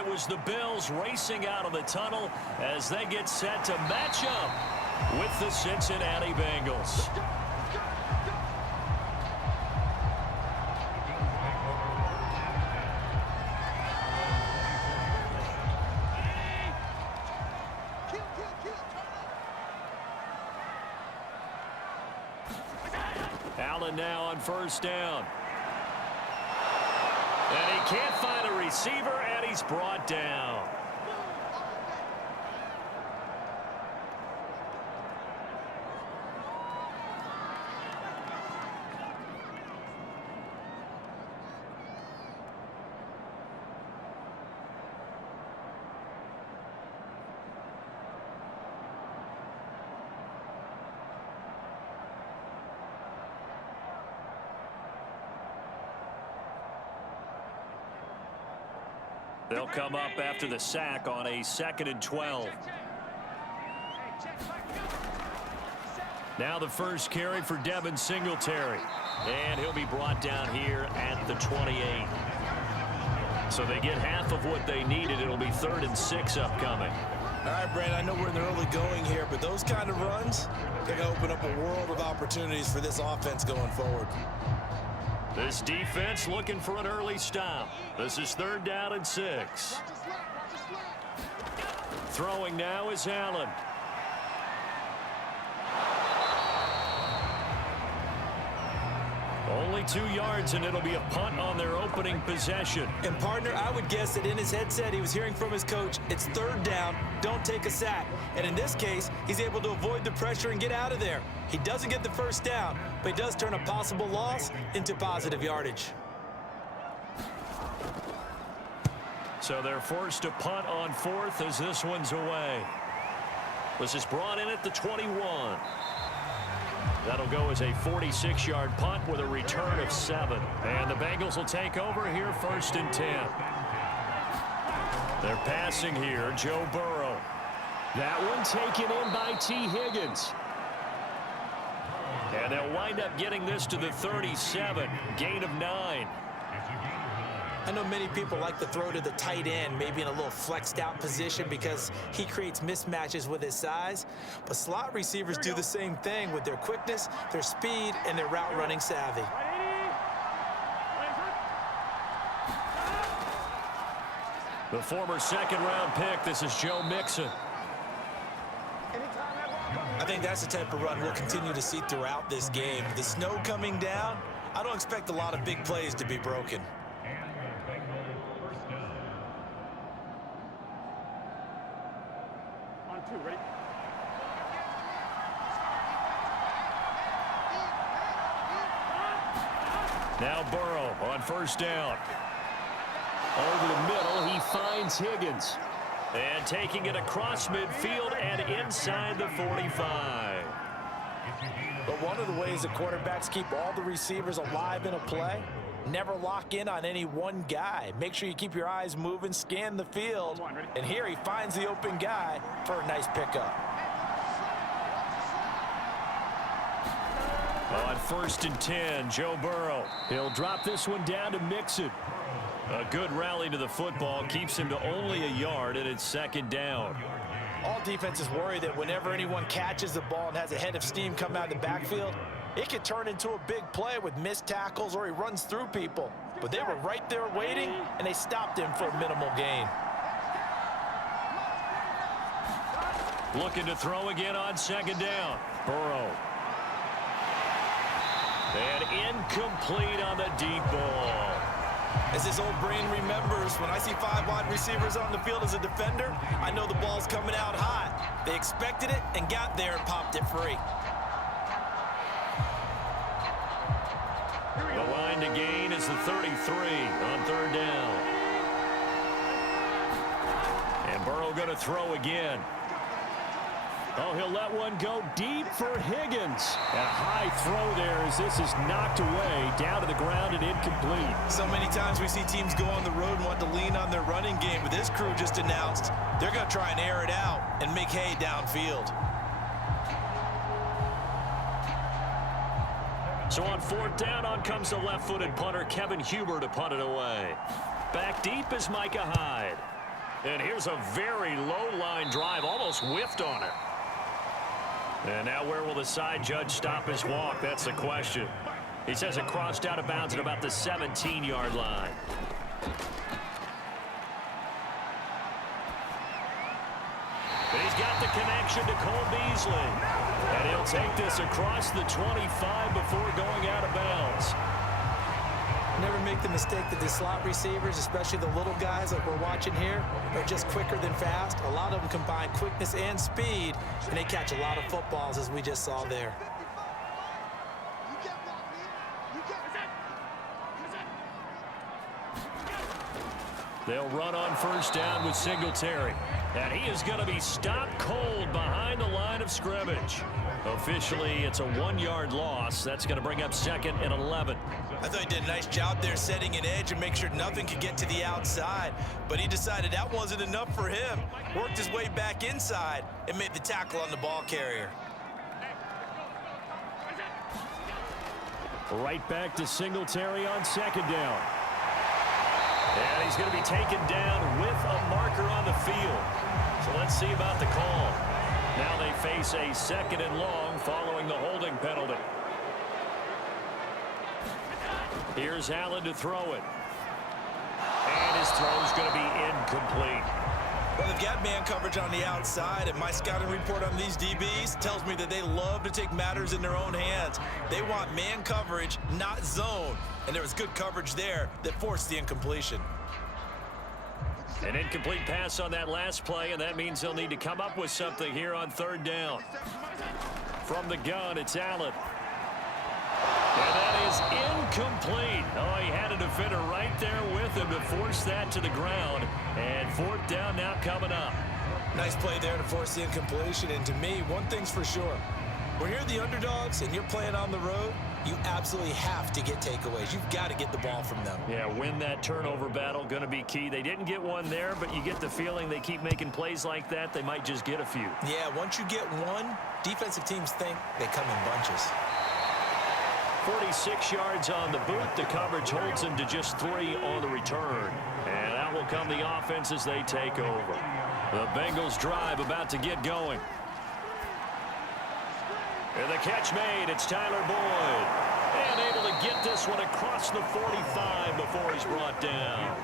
it was the Bills racing out of the tunnel as they get set to match up with the Cincinnati Bengals. Allen now on first down. And he can't find a receiver, and he's brought down. They'll come up after the sack on a 2nd and 12. Now the first carry for Devin Singletary. And he'll be brought down here at the 28. So they get half of what they needed. It'll be 3rd and 6 upcoming. All right, Brandon, I know we're in the early going here, but those kind of runs, they're going to open up a world of opportunities for this offense going forward. This defense looking for an early stop. This is 3rd down and 6. Throwing now is Allen. Only 2 yards, and it'll be a punt on their opening possession. And, partner, I would guess that in his headset he was hearing from his coach, it's 3rd down, don't take a sack. And in this case, he's able to avoid the pressure and get out of there. He doesn't get the first down, but he does turn a possible loss into positive yardage. So they're forced to punt on 4th as this one's away. This is brought in at the 21. That'll go as a 46-yard punt with a return of 7. And the Bengals will take over here 1st and 10. They're passing here, Joe Burrow. That one taken in by T. Higgins. And they'll wind up getting this to the 37, gain of 9. I know many people like to throw to the tight end, maybe in a little flexed out position because he creates mismatches with his size. But slot receivers do the same thing with their quickness, their speed, and their route running savvy. The former 2nd-round pick, this is Joe Mixon. I think that's the type of run we'll continue to see throughout this game. The snow coming down, I don't expect a lot of big plays to be broken. Now Burrow on 1st down. Over the middle, he finds Higgins. And taking it across midfield and inside the 45. But one of the ways the quarterbacks keep all the receivers alive in a play, never lock in on any one guy. Make sure you keep your eyes moving, scan the field. And here he finds the open guy for a nice pickup. On 1st and 10, Joe Burrow. He'll drop this one down to Mixon. A good rally to the football keeps him to only a yard, and it's 2nd down. All defenses worry that whenever anyone catches the ball and has a head of steam come out of the backfield, it can turn into a big play with missed tackles or he runs through people. But they were right there waiting, and they stopped him for a minimal gain. Looking to throw again on 2nd down. Burrow. And incomplete on the deep ball. As this old brain remembers, when I see 5 wide receivers on the field as a defender, I know the ball's coming out hot. They expected it and got there and popped it free. The line to gain is the 33 on 3rd down. And Burrow going to throw again. Oh, he'll let one go deep for Higgins. A high throw there as this is knocked away, down to the ground and incomplete. So many times we see teams go on the road and want to lean on their running game, but this crew just announced they're going to try and air it out and make hay downfield. So on 4th down, on comes the left-footed punter Kevin Huber to punt it away. Back deep is Micah Hyde. And here's a very low-line drive, almost whiffed on it. And now where will the side judge stop his walk? That's the question. He says it crossed out of bounds at about the 17-yard line. But he's got the connection to Cole Beasley. And he'll take this across the 25 before going out of bounds. Never make the mistake that the slot receivers, especially the little guys like we're watching here, are just quicker than fast. A lot of them combine quickness and speed, and they catch a lot of footballs, as we just saw there. They'll run on first down with Singletary. And he is going to be stopped cold behind the line of scrimmage. Officially, it's a 1-yard loss. That's going to bring up 2nd and 11. I thought he did a nice job there setting an edge and make sure nothing could get to the outside. But he decided that wasn't enough for him. Worked his way back inside and made the tackle on the ball carrier. Right back to Singletary on 2nd down. And he's going to be taken down with a marker on the field. So let's see about the call. Now they face a 2nd and long following the holding penalty. Here's Allen to throw it. And his throw's going to be incomplete. Well, they've got man coverage on the outside, and my scouting report on these DBs tells me that they love to take matters in their own hands. They want man coverage, not zone. And there was good coverage there that forced the incompletion. An incomplete pass on that last play, and that means they'll need to come up with something here on 3rd down. From the gun, it's Allen. And that is incomplete. Oh, he had a defender right there with him to force that to the ground. And 4th down now coming up. Nice play there to force the incompletion. And to me, one thing's for sure. When you're the underdogs and you're playing on the road, you absolutely have to get takeaways. You've got to get the ball from them. Yeah, win that turnover battle, going to be key. They didn't get one there, but you get the feeling they keep making plays like that, they might just get a few. Yeah, once you get one, defensive teams think they come in bunches. 46 yards on the boot. The coverage holds him to just 3 on the return. And out will come the offense as they take over. The Bengals drive about to get going. And the catch made. It's Tyler Boyd. And able to get this one across the 45 before he's brought down.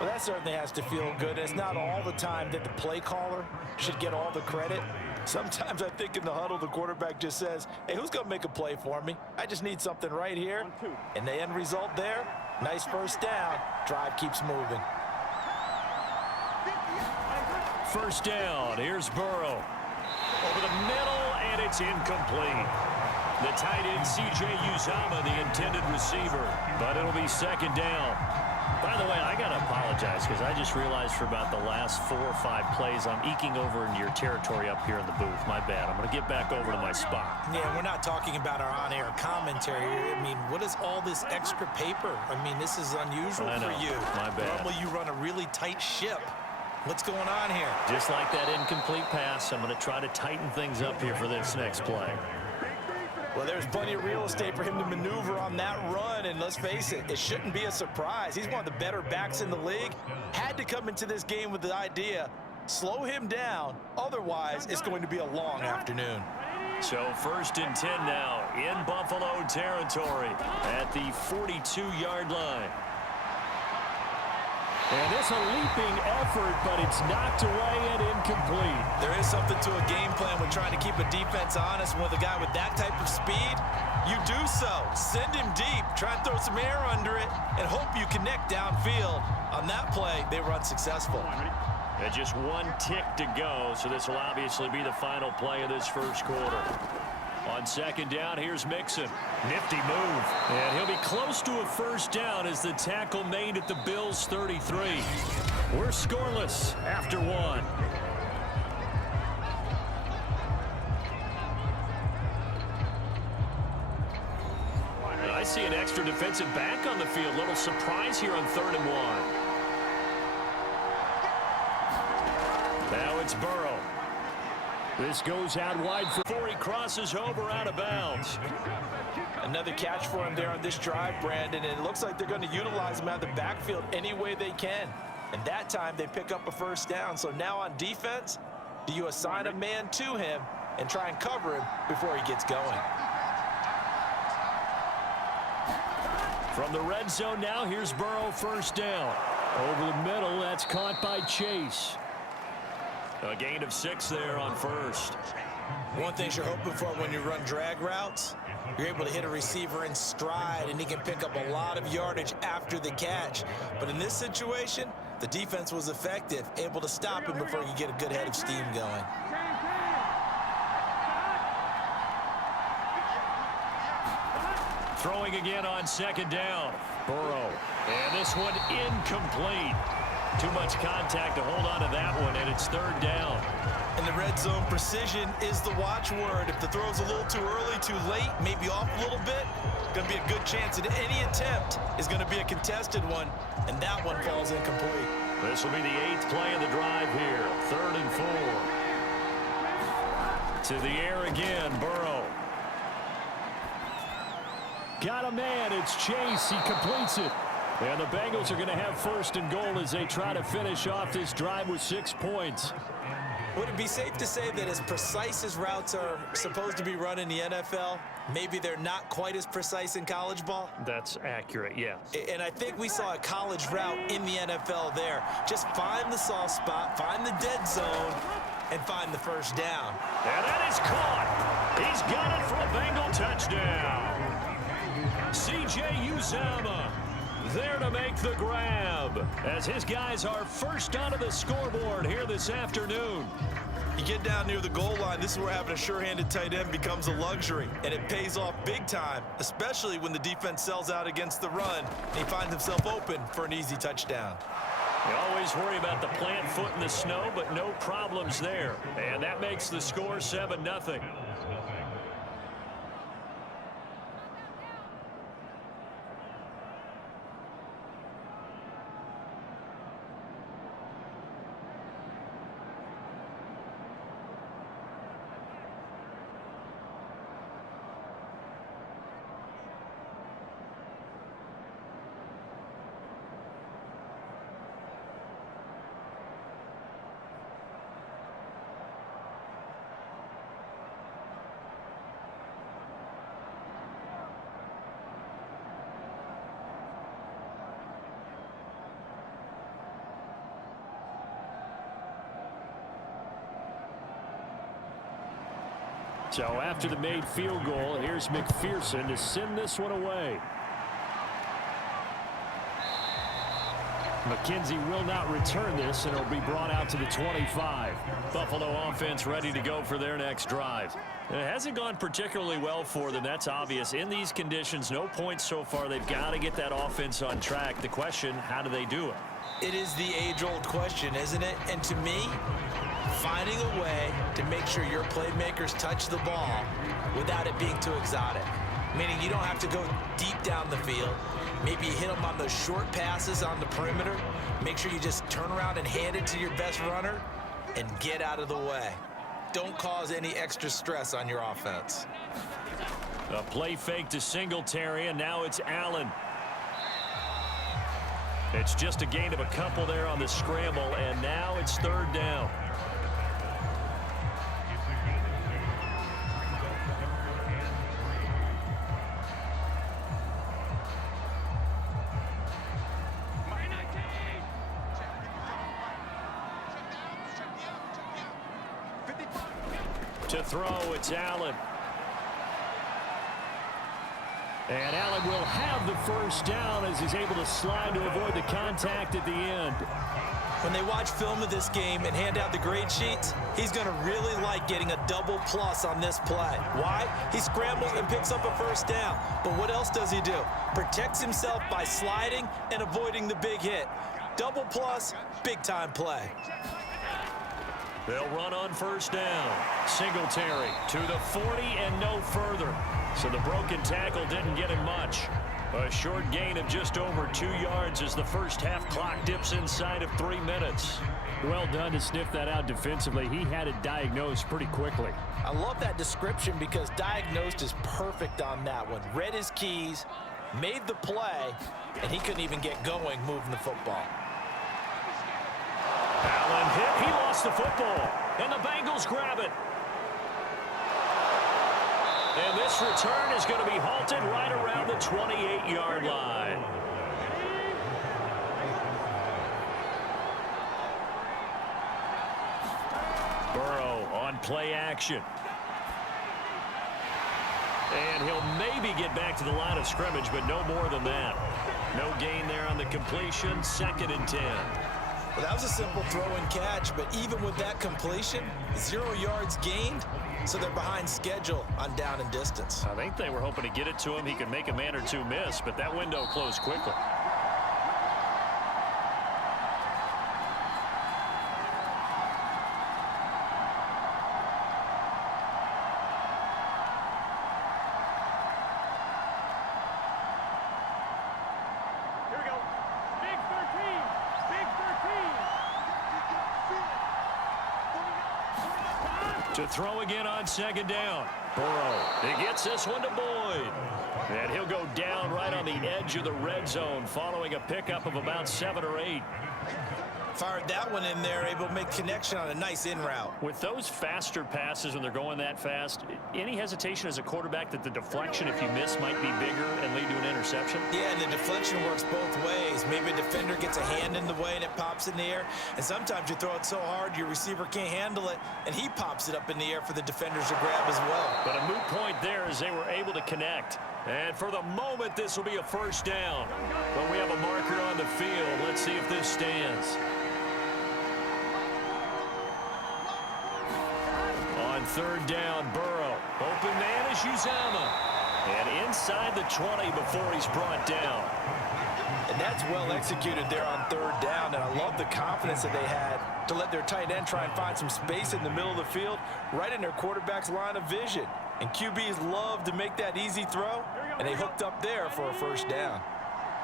Well, that certainly has to feel good. It's not all the time that the play caller should get all the credit. Sometimes I think in the huddle, the quarterback just says, hey, who's going to make a play for me? I just need something right here. And the end result there, nice first down. Drive keeps moving. First down. Here's Burrow. Over the middle, and it's incomplete. The tight end, C.J. Uzomah, the intended receiver. But it'll be 2nd down. By the way, I got to apologize because I just realized for about the last 4 or 5 plays, I'm eking over into your territory up here in the booth. My bad. I'm going to get back over to my spot. Yeah, we're not talking about our on-air commentary. I mean, what is all this extra paper? I mean, this is unusual for you. My bad. Normally you run a really tight ship. What's going on here? Just like that incomplete pass, I'm going to try to tighten things up here for this next play. Well, there's plenty of real estate for him to maneuver on that run, and let's face it, it shouldn't be a surprise. He's one of the better backs in the league. Had to come into this game with the idea, slow him down, otherwise it's going to be a long afternoon. So 1st and 10 now in Buffalo territory at the 42-yard line. And it's a leaping effort, but it's knocked away and incomplete. There is something to a game plan with trying to keep a defense honest. With a guy with that type of speed, you do so. Send him deep, try and throw some air under it, and hope you connect downfield. On that play, they were unsuccessful. And just 1 tick to go, so this will obviously be the final play of this first quarter. On 2nd down, here's Mixon. Nifty move. And he'll be close to a first down as the tackle made at the Bills' 33. We're scoreless after 1. And I see an extra defensive back on the field. Little surprise here on 3rd and 1. Now it's Burrow. This goes out wide before he crosses over out of bounds. Another catch for him there on this drive, Brandon, and it looks like they're going to utilize him out of the backfield any way they can. And that time they pick up a first down. So now on defense, do you assign a man to him and try and cover him before he gets going? From the red zone now, here's Burrow, first down. Over the middle, that's caught by Chase. A gain of 6 there on first. One thing you're hoping for when you run drag routes, you're able to hit a receiver in stride, and he can pick up a lot of yardage after the catch. But in this situation, the defense was effective, able to stop him before he could get a good head of steam going. Throwing again on second down. Burrow. And this one incomplete. Too much contact to hold on to that one, and it's third down. In the red zone, precision is the watchword. If the throw's a little too early, too late, maybe off a little bit, going to be a good chance that any attempt is going to be a contested one, and that one falls incomplete. This will be the 8th play of the drive here. 3rd and 4. To the air again, Burrow. Got a man, it's Chase, he completes it. And the Bengals are going to have 1st and goal as they try to finish off this drive with 6 points. Would it be safe to say that as precise as routes are supposed to be run in the NFL, maybe they're not quite as precise in college ball? That's accurate, yes. And I think we saw a college route in the NFL there. Just find the soft spot, find the dead zone, and find the first down. And that is caught. He's got it for a Bengal touchdown. C.J. Uzomah there to make the grab as his guys are first onto the scoreboard here this afternoon. You get down near the goal line, this is where having a sure-handed tight end becomes a luxury, and it pays off big time, especially when the defense sells out against the run and he finds himself open for an easy touchdown. You always worry about the plant foot in the snow, but no problems there. And that makes the score 7-0. So after the made field goal, here's McPherson to send this one away. McKenzie will not return this, and it'll be brought out to the 25. Buffalo offense ready to go for their next drive. It hasn't gone particularly well for them. That's obvious. In these conditions, no points so far. They've got to get that offense on track. The question, how do they do it? It is the age-old question, isn't it? And to me, finding a way to make sure your playmakers touch the ball without it being too exotic. Meaning you don't have to go deep down the field. Maybe you hit them on those short passes on the perimeter. Make sure you just turn around and hand it to your best runner and get out of the way. Don't cause any extra stress on your offense. A play fake to Singletary, and now it's Allen. It's just a gain of a couple there on the scramble, and now it's third down. To throw, it's Allen. And Allen will have the first down as he's able to slide to avoid the contact at the end. When they watch film of this game and hand out the grade sheets, he's going to really like getting a double plus on this play. Why? He scrambles and picks up a first down. But what else does he do? Protects himself by sliding and avoiding the big hit. Double plus, big-time play. They'll run on first down. Singletary to the 40 and no further. So the broken tackle didn't get him much. A short gain of just over 2 yards as the first half clock dips inside of 3 minutes. Well done to sniff that out defensively. He had it diagnosed pretty quickly. I love that description because diagnosed is perfect on that one. Read his keys, made the play, and he couldn't even get going moving the football. lost the football, and the Bengals grab it. And this return is going to be halted right around the 28-yard line. Burrow on play action. And he'll maybe get back to the line of scrimmage, but no more than that. No gain there on the completion, 2nd and 10. Well, that was a simple throw and catch, but even with that completion, 0 yards gained, so they're behind schedule on down and distance. I think they were hoping to get it to him. He could make a man or two miss, but that window closed quickly. To throw again on 2nd down. Burrow, he gets this one to Boyd. And he'll go down right on the edge of the red zone following a pickup of about 7 or 8. Fired that one in there, able to make connection on a nice in route. With those faster passes when they're going that fast, any hesitation as a quarterback that the deflection, if you miss, might be bigger and lead to an interception? Yeah, and the deflection works both ways. Maybe a defender gets a hand in the way and it pops in the air. And sometimes you throw it so hard your receiver can't handle it, and he pops it up in the air for the defenders to grab as well. But a moot point there as they were able to connect. And for the moment, this will be a 1st down. But we have a marker on the field. Let's see if this stands. On 3rd down, Burrow. Open man is Uzama. And inside the 20 before he's brought down. And that's well executed there on 3rd down. And I love the confidence that they had to let their tight end try and find some space in the middle of the field, right in their quarterback's line of vision. And QBs love to make that easy throw, and they hooked up there for a 1st down.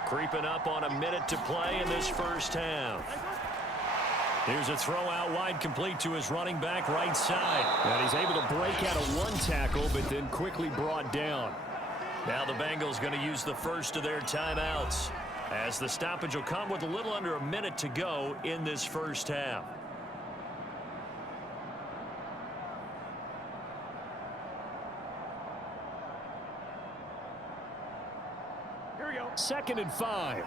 Creeping up on a minute to play in this 1st half. Here's a throw out wide, complete to his running back right side. And he's able to break out of 1 tackle, but then quickly brought down. Now the Bengals going to use the first of their timeouts, as the stoppage will come with a little under a minute to go in this 1st half. Here we go. 2nd and 5.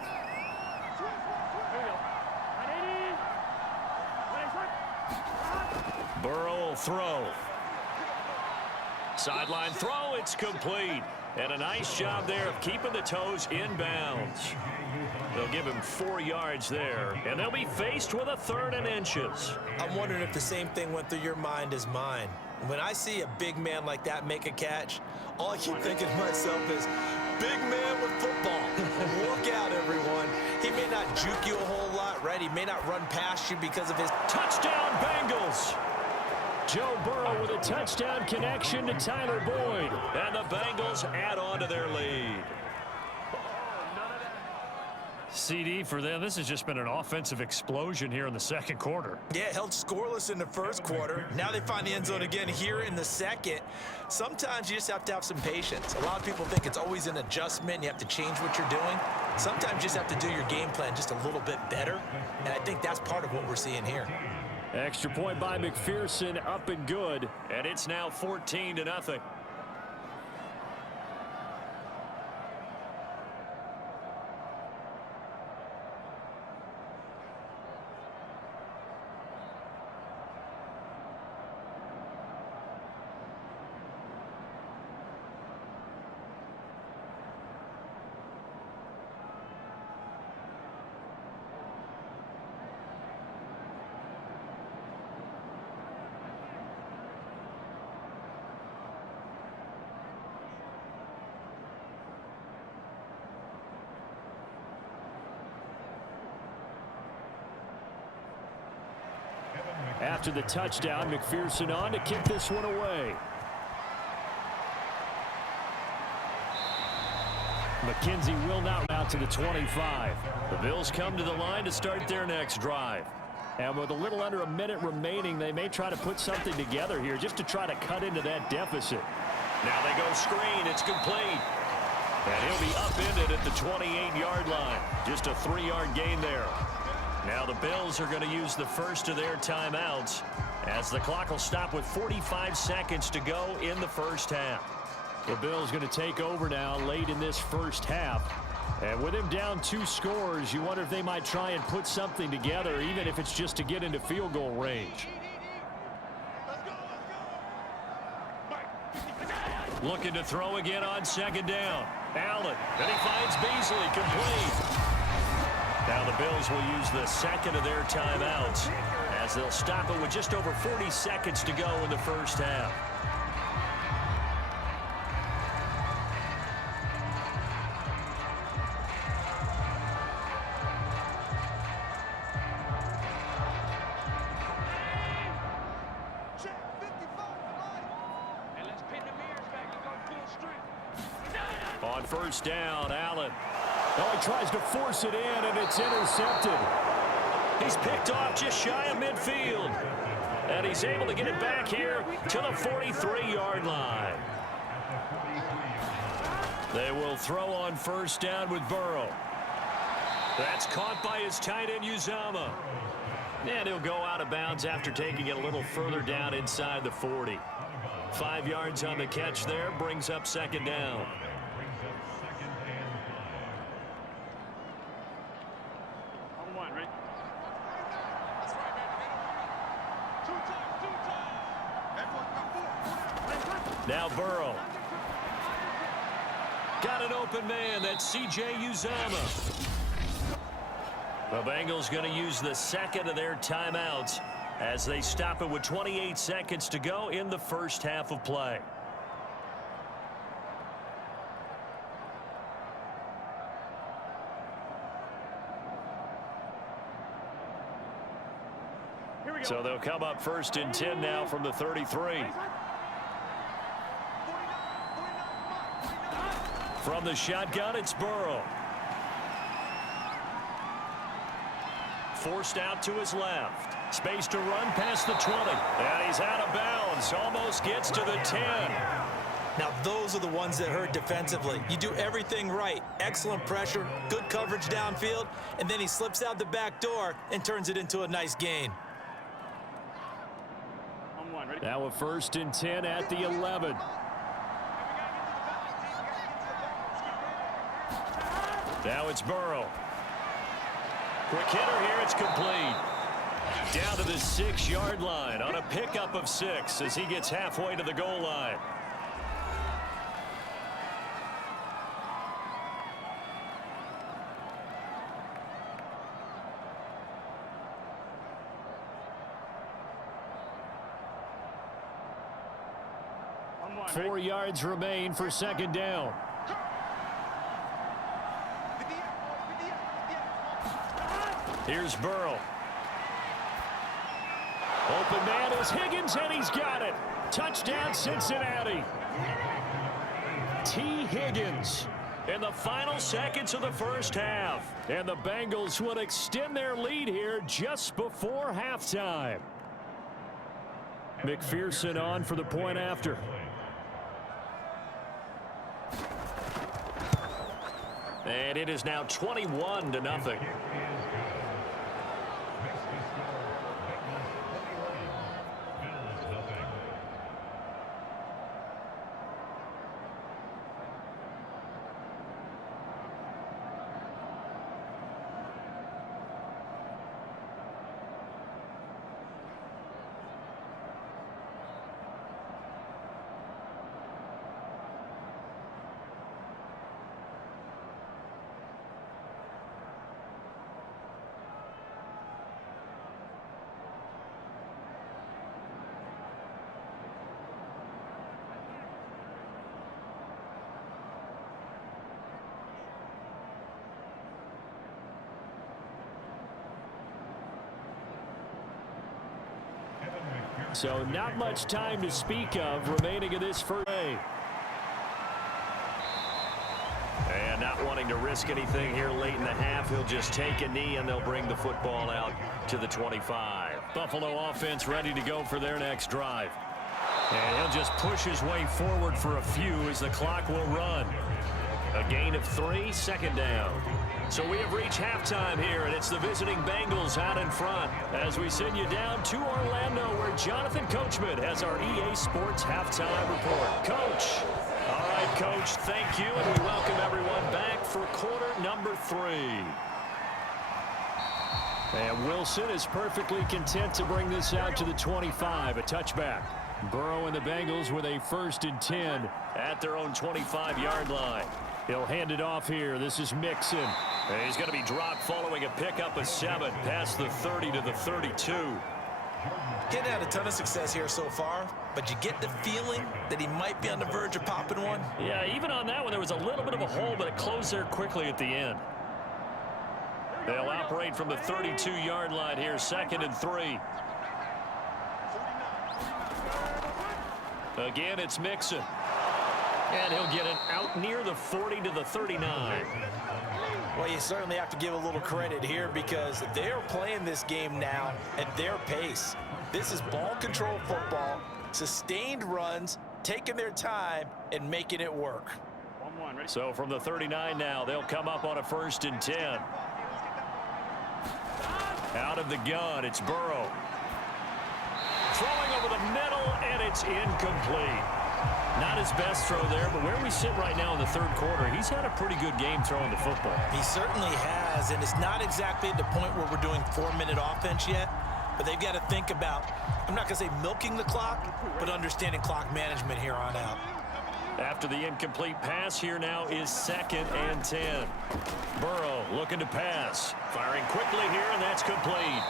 Burrow will throw. Sideline throw, it's complete. And a nice job there of keeping the toes in bounds. They'll give him 4 yards there, and they'll be faced with a 3rd and inches. I'm wondering if the same thing went through your mind as mine. When I see a big man like that make a catch, all I keep thinking to myself is, big man with football. Look out, everyone. He may not juke you a whole lot, right? He may not run past you because of his touchdown Bengals. Joe Burrow with a touchdown connection to Tyler Boyd. And the Bengals add on to their lead. CD for them. This has just been an offensive explosion here in the 2nd quarter. Yeah, held scoreless in the 1st quarter. Now they find the end zone again here in the 2nd. Sometimes you just have to have some patience. A lot of people think it's always an adjustment. You have to change what you're doing. Sometimes you just have to do your game plan just a little bit better. And I think that's part of what we're seeing here. Extra point by McPherson, up and good. And it's now 14-0. After the touchdown, McPherson on to kick this one away. McKenzie will now out to the 25. The Bills come to the line to start their next drive. And with a little under a minute remaining, they may try to put something together here just to try to cut into that deficit. Now they go screen. It's complete. And he'll be upended at the 28-yard line. Just a 3-yard gain there. Now the Bills are going to use the first of their timeouts as the clock will stop with 45 seconds to go in the first half. The Bills going to take over now late in this first half. And with him down 2 scores, you wonder if they might try and put something together, even if it's just to get into field goal range. Looking to throw again on second down. Allen, and he finds Beasley, complete. Now the Bills will use the second of their timeouts as they'll stop it with just over 40 seconds to go in the first half. On first down, Allen. Oh, he tries to force it in, and it's intercepted. He's picked off just shy of midfield. And he's able to get it back here to the 43-yard line. They will throw on first down with Burrow. That's caught by his tight end, Uzomah. And he'll go out of bounds after taking it a little further down inside the 40. 5 yards on the catch there, brings up second down. Now Burrow. Got an open man. That's C.J. Uzomah. The Bengals going to use the second of their timeouts as they stop it with 28 seconds to go in the first half of play. So they'll come up first and 10 now from the 33. From the shotgun, it's Burrow. Forced out to his left. Space to run past the 20. And he's out of bounds. Almost gets to the 10. Now, those are the ones that hurt defensively. You do everything right. Excellent pressure, good coverage downfield, and then he slips out the back door and turns it into a nice gain. Now a first and 10 at the 11. Now it's Burrow. Quick hitter here, it's complete. Down to the 6-yard line on a pickup of 6 as he gets halfway to the goal line. Four yards remain for second down. Here's Burrow. Open man is Higgins, and he's got it. Touchdown, Cincinnati. T. Higgins. In the final seconds of the first half. And the Bengals would extend their lead here just before halftime. McPherson on for the point after. And it is now 21-0. So not much time to speak of remaining in this first day. And not wanting to risk anything here late in the half, he'll just take a knee and they'll bring the football out to the 25. Buffalo offense ready to go for their next drive. And he'll just push his way forward for a few as the clock will run. A gain of 3, second down. So we have reached halftime here, and it's the visiting Bengals out in front as we send you down to Orlando, where Jonathan Coachman has our EA Sports halftime report. Coach. All right, Coach, thank you, and we welcome everyone back for quarter number 3. And Wilson is perfectly content to bring this out to the 25, a touchback. Burrow and the Bengals with a 1st and 10 at their own 25-yard line. He'll hand it off here. This is Mixon. And he's going to be dropped following a pickup of 7 past the 30 to the 32. Getting had a ton of success here so far, but you get the feeling that he might be on the verge of popping one. Yeah, even on that one, there was a little bit of a hole, but it closed there quickly at the end. They'll operate from the 32-yard line here, 2nd and 3. Again, it's Mixon. And he'll get it out near the 40 to the 39. Well, you certainly have to give a little credit here because they're playing this game now at their pace. This is ball control football, sustained runs, taking their time, and making it work. So from the 39 now, they'll come up on a 1st and 10. Out of the gun, it's Burrow. Throwing over the middle, and it's incomplete. Not his best throw there, but where we sit right now in the 3rd quarter, he's had a pretty good game throwing the football. He certainly has, and it's not exactly at the point where we're doing 4-minute offense yet, but they've got to think about, I'm not going to say milking the clock, but understanding clock management here on out. After the incomplete pass, here now is 2nd and 10. Burrow looking to pass. Firing quickly here, and that's complete.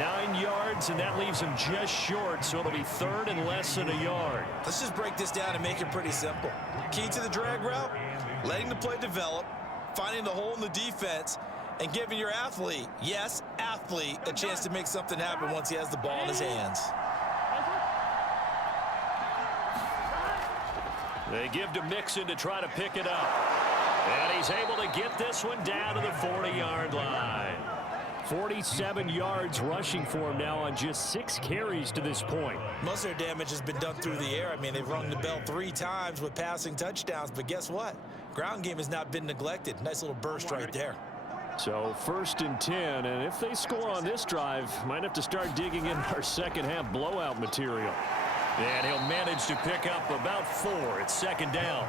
9 yards, and that leaves him just short, so it'll be 3rd and less than a yard. Let's just break this down and make it pretty simple. Key to the drag route, letting the play develop, finding the hole in the defense, and giving your athlete, yes, athlete, a chance to make something happen once he has the ball in his hands. They give to Mixon to try to pick it up. And he's able to get this one down to the 40-yard line. 47 yards rushing for him now on just 6 carries to this point. Most of their damage has been done through the air. I mean, they've rung the bell 3 times with passing touchdowns, but guess what? Ground game has not been neglected. Nice little burst right there. So 1st and 10, and if they score on this drive, might have to start digging in our second-half blowout material. And he'll manage to pick up about 4. It's 2nd down.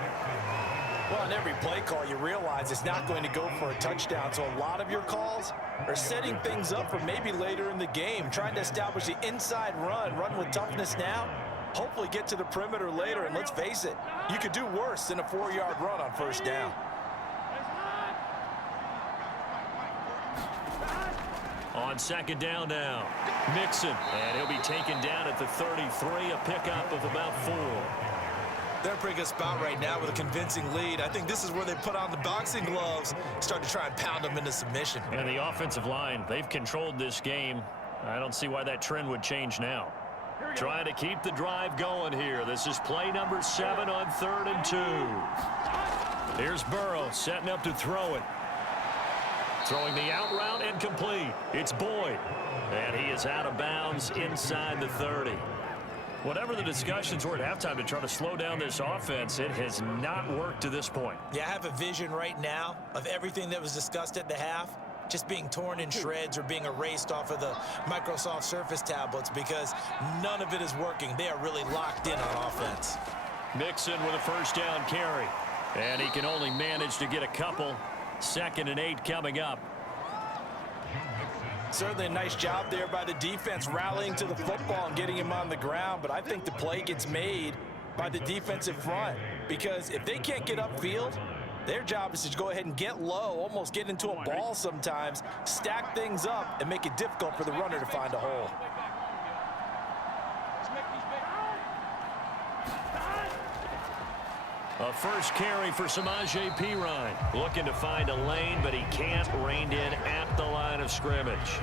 Well, on every play call, you realize it's not going to go for a touchdown, so a lot of your calls are setting things up for maybe later in the game, trying to establish the inside run with toughness now, hopefully get to the perimeter later, and let's face it, you could do worse than a 4-yard run on 1st down. On 2nd down now, Mixon, and he'll be taken down at the 33, a pickup of about 4. They're in a pretty good spot right now with a convincing lead. I think this is where they put on the boxing gloves, start to try and pound them into submission. And the offensive line, they've controlled this game. I don't see why that trend would change now. Trying to keep the drive going here. This is play number 7 on 3rd and 2. Here's Burrow setting up to throw it. Throwing the out route and complete. It's Boyd. And he is out of bounds inside the 30. Whatever the discussions were at halftime to try to slow down this offense, it has not worked to this point. Yeah, I have a vision right now of everything that was discussed at the half just being torn in shreds or being erased off of the Microsoft Surface tablets because none of it is working. They are really locked in on offense. Mixon with a 1st down carry. And he can only manage to get a couple. 2nd and 8 coming up. Certainly a nice job there by the defense rallying to the football and getting him on the ground, but I think the play gets made by the defensive front because if they can't get upfield, their job is to go ahead and get low, almost get into a ball sometimes, stack things up, and make it difficult for the runner to find a hole. A 1st carry for Samaje Perine. Looking to find a lane, but he can't. Reined in at the line of scrimmage.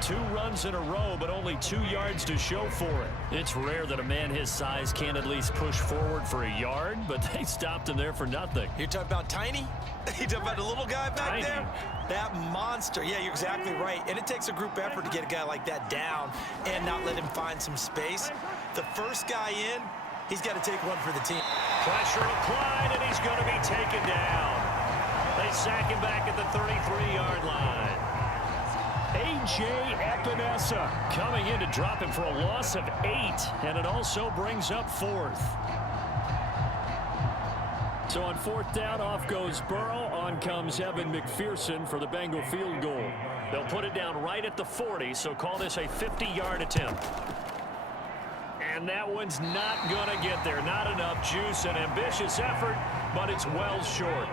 2 runs in a row, but only 2 yards to show for it. It's rare that a man his size can't at least push forward for a yard, but they stopped him there for nothing. You're talking about tiny? You're talking about the little guy back there? That monster. Yeah, you're exactly right. And it takes a group effort to get a guy like that down and not let him find some space. The first guy in He's got to take one for the team. Pressure applied, and he's going to be taken down. They sack him back at the 33-yard line. A.J. Epinesa coming in to drop him for a loss of 8, and it also brings up 4th. So on 4th down, off goes Burrow. On comes Evan McPherson for the Bengal field goal. They'll put it down right at the 40, so call this a 50-yard attempt. And that one's not going to get there. Not enough juice. An ambitious effort, but it's well short.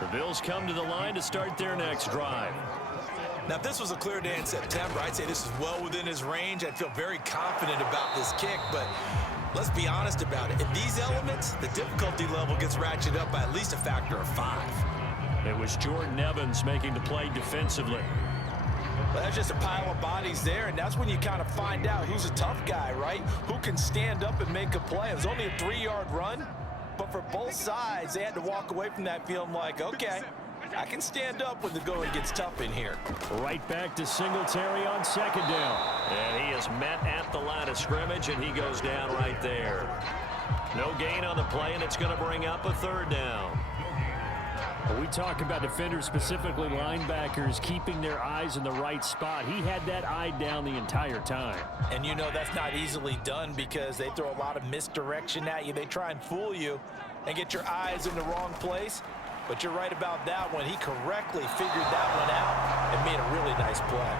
The Bills come to the line to start their next drive. Now, if this was a clear day in September, I'd say this is well within his range. I'd feel very confident about this kick, but let's be honest about it. In these elements, the difficulty level gets ratcheted up by at least a factor of 5. It was Jordan Evans making the play defensively. Well, that's just a pile of bodies there, and that's when you kind of find out who's a tough guy, right? Who can stand up and make a play. It was only a 3-yard run, but for both sides, they had to walk away from that feeling like, okay, I can stand up when the going gets tough in here. Right back to Singletary on 2nd down. And he is met at the line of scrimmage, and he goes down right there. No gain on the play, and it's going to bring up a 3rd down. When we talk about defenders, specifically linebackers, keeping their eyes in the right spot, he had that eye down the entire time. And you know that's not easily done because they throw a lot of misdirection at you. They try and fool you and get your eyes in the wrong place. But you're right about that one. He correctly figured that one out and made a really nice play.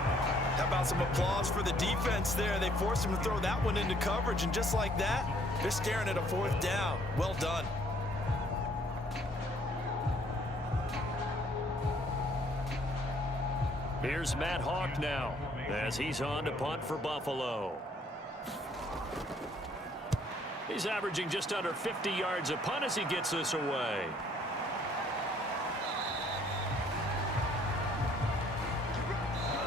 How about some applause for the defense there? They forced him to throw that one into coverage, and just like that, they're staring at a 4th down. Well done. Here's Matt Hawk now as he's on to punt for Buffalo. He's averaging just under 50 yards a punt as he gets this away.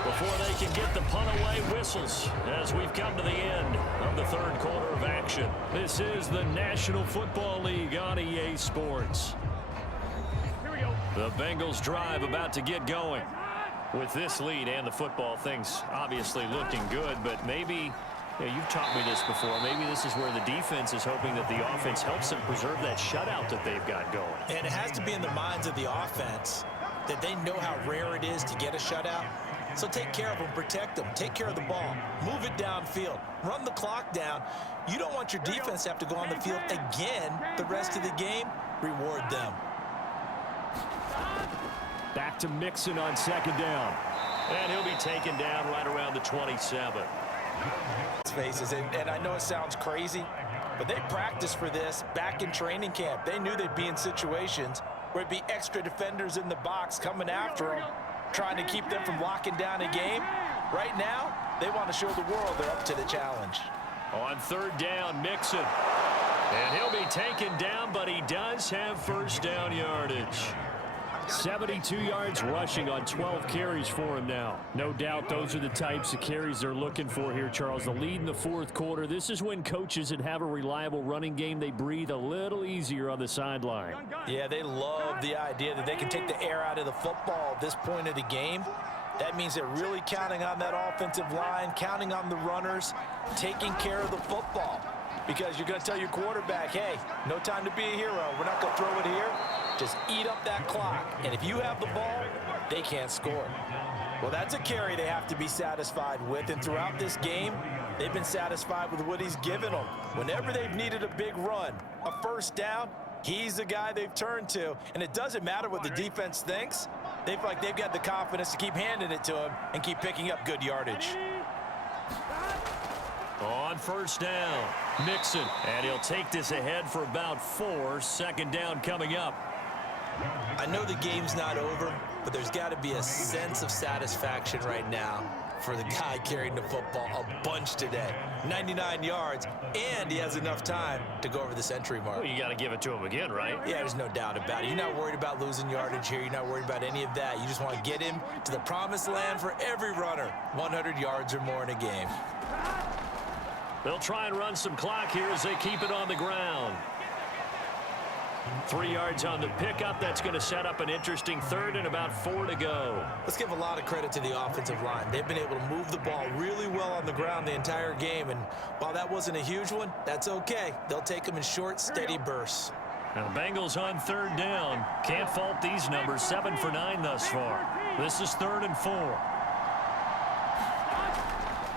Before they can get the punt away, whistles as we've come to the end of the 3rd quarter of action. This is the National Football League on EA Sports. Here we go. The Bengals drive about to get going. With this lead and the football, things obviously looking good, but maybe, you've taught me this before, maybe this is where the defense is hoping that the offense helps them preserve that shutout that they've got going. And it has to be in the minds of the offense that they know how rare it is to get a shutout. So take care of them, protect them, take care of the ball, move it downfield, run the clock down. You don't want your defense to have to go on the field again the rest of the game. Reward them. Back to Mixon on 2nd down. And he'll be taken down right around the 27. Faces, and I know it sounds crazy, but they practiced for this back in training camp. They knew they'd be in situations where it'd be extra defenders in the box coming after them, trying to keep them from locking down a game. Right now, they want to show the world they're up to the challenge. On 3rd down, Mixon. And he'll be taken down, but he does have 1st down yardage. 72 yards rushing on 12 carries for him now. No doubt those are the types of carries they're looking for here, Charles. The lead in the 4th quarter. This is when coaches that have a reliable running game, they breathe a little easier on the sideline. Yeah, they love the idea that they can take the air out of the football at this point of the game. That means they're really counting on that offensive line, counting on the runners, taking care of the football. Because you're going to tell your quarterback, hey, no time to be a hero. We're not going to throw it here. Just eat up that clock. And if you have the ball, they can't score. Well, that's a carry they have to be satisfied with. And throughout this game, they've been satisfied with what he's given them. Whenever they've needed a big run, a 1st down, he's the guy they've turned to. And it doesn't matter what the defense thinks. They feel like they've got the confidence to keep handing it to him and keep picking up good yardage. On 1st down, Mixon. And he'll take this ahead for about 4. 2nd down coming up. I know the game's not over, but there's got to be a sense of satisfaction right now for the guy carrying the football a bunch today. 99 yards, and he has enough time to go over the century mark. Well, you got to give it to him again, right? Yeah, there's no doubt about it. You're not worried about losing yardage here. You're not worried about any of that. You just want to get him to the promised land for every runner. 100 yards or more in a game. They'll try and run some clock here as they keep it on the ground. 3 yards on the pickup. That's going to set up an interesting third and about 4 to go. Let's give a lot of credit to the offensive line. They've been able to move the ball really well on the ground the entire game, and while that wasn't a huge one, that's okay. They'll take them in short, steady bursts. Now the Bengals on 3rd down. Can't fault these numbers. 7 for 9 thus far. This is 3rd and 4.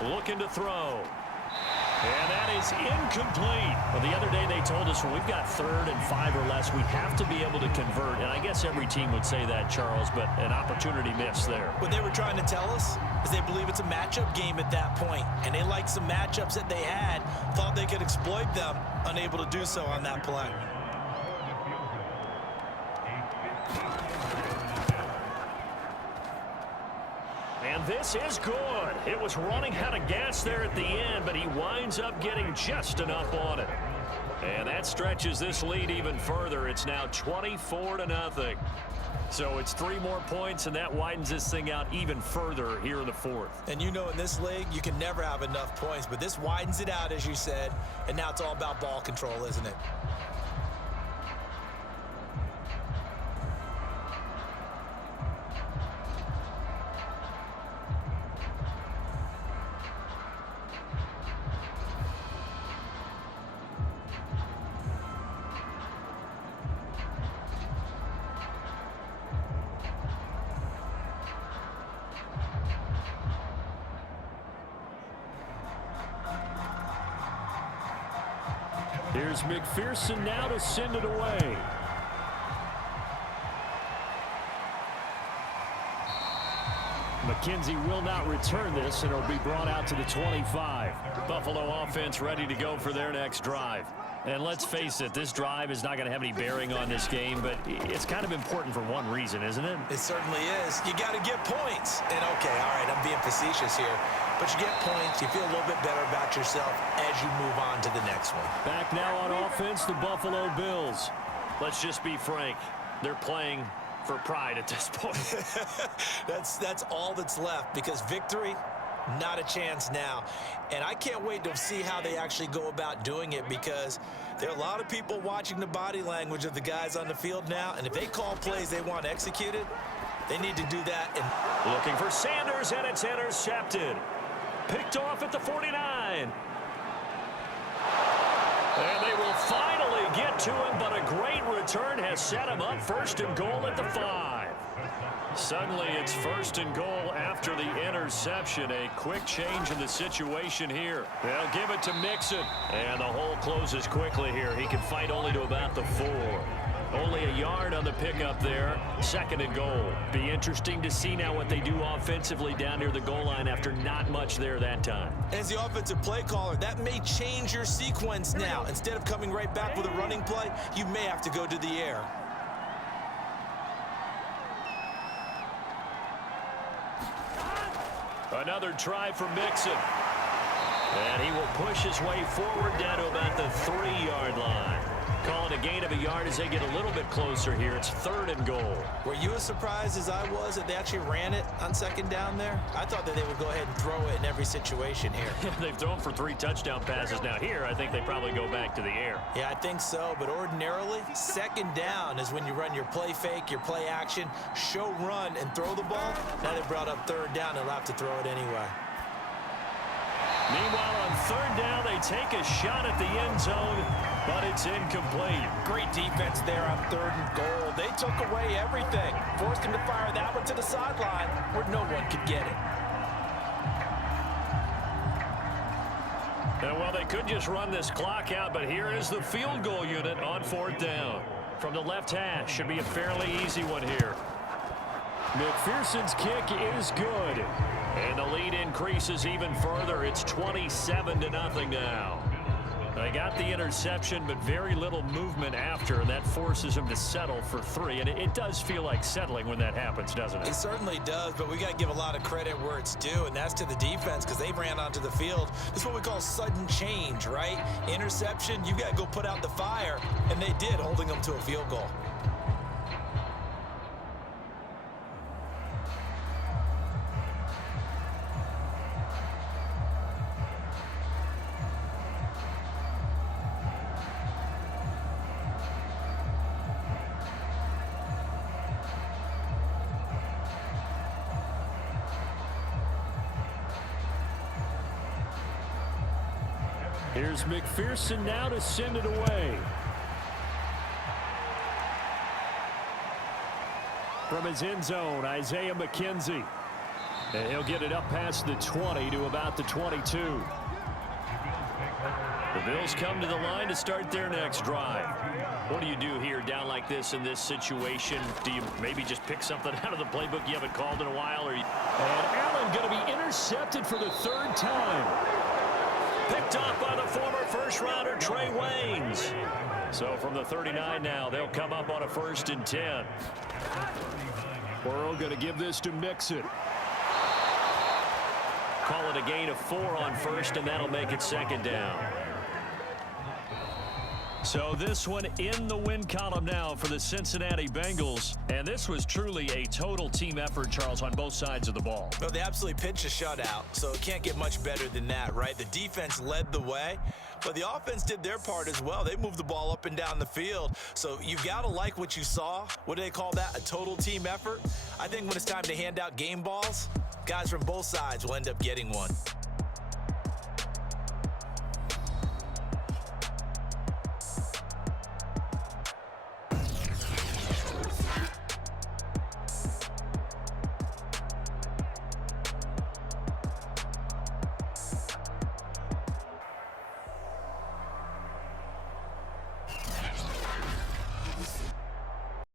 Looking to throw. And that is incomplete. Well, the other day they told us when we've got 3rd and 5 or less, we have to be able to convert. And I guess every team would say that, Charles, but an opportunity missed there. What they were trying to tell us is they believe it's a matchup game at that point. And they liked some matchups that they had, thought they could exploit them, unable to do so on that play. And this is good. It was running out of gas there at the end, but he winds up getting just enough on it. And that stretches this lead even further. It's now 24-0. So it's 3 more points, and that widens this thing out even further here in the 4th. And you know in this league, you can never have enough points, but this widens it out, as you said, and now it's all about ball control, isn't it? Here's McPherson now to send it away. McKenzie will not return this, and it'll be brought out to the 25. Buffalo offense ready to go for their next drive. And let's face it, this drive is not going to have any bearing on this game, but it's kind of important for one reason, isn't it? It certainly is. You got to get points. And, okay, all right, I'm being facetious here. But you get points, you feel a little bit better about yourself as you move on to the next one. Back now on offense, the Buffalo Bills. Let's just be frank. They're playing for pride at this point. That's all that's left, because victory, not a chance now. And I can't wait to see how they actually go about doing it, because there are a lot of people watching the body language of the guys on the field now, and if they call plays they want executed, they need to do that. And looking for Sanders, and it's intercepted. Picked off at the 49. And they will finally get to him, but a great return has set him up 1st and goal at the 5. Suddenly it's 1st and goal after the interception. A quick change in the situation here. They'll give it to Mixon. And the hole closes quickly here. He can fight only to about the 4. Only a yard on the pickup there. 2nd and goal. Be interesting to see now what they do offensively down near the goal line after not much there that time. As the offensive play caller, that may change your sequence now. Instead of coming right back with a running play, you may have to go to the air. Another try for Mixon. And he will push his way forward down to about the 3-yard line. Calling a gain of a yard as they get a little bit closer here. It's 3rd and goal. Were you as surprised as I was that they actually ran it on 2nd down there? I thought that they would go ahead and throw it in every situation here. They've thrown for 3 touchdown passes now. Here, I think they probably go back to the air. Yeah, I think so. But ordinarily, 2nd down is when you run your play fake, your play action, show run, and throw the ball. Now they brought up 3rd down. They'll have to throw it anyway. Meanwhile, on 3rd down, they take a shot at the end zone, but it's incomplete. Great defense there on 3rd and goal. They took away everything. Forced him to fire that one to the sideline where no one could get it. And well, they could just run this clock out, but here is the field goal unit on 4th down. From the left hash, should be a fairly easy one here. McPherson's kick is good. And the lead increases even further. It's 27-0 now. They got the interception, but very little movement after, and that forces them to settle for 3. And it does feel like settling when that happens, doesn't it? It certainly does, but we got to give a lot of credit where it's due, and that's to the defense, because they ran onto the field. This is what we call sudden change, right? Interception, you got to go put out the fire, and they did, holding them to a field goal. Here's McPherson now to send it away. From his end zone, Isaiah McKenzie. And he'll get it up past the 20 to about the 22. The Bills come to the line to start their next drive. What do you do here down like this in this situation? Do you maybe just pick something out of the playbook you haven't called in a while? And Allen going to be intercepted for the third time. Picked off by the former first-rounder Trey Waynes. So from the 39 now, they'll come up on a 1st and 10. Burrow going to give this to Mixon. Call it a gain of 4 on 1st, and that'll make it 2nd down. So this one in the win column now for the Cincinnati Bengals. And this was truly a total team effort, Charles, on both sides of the ball. Well, they absolutely pinched a shutout, so it can't get much better than that, right? The defense led the way, but the offense did their part as well. They moved the ball up and down the field. So you've got to like what you saw. What do they call that? A total team effort? I think when it's time to hand out game balls, guys from both sides will end up getting one.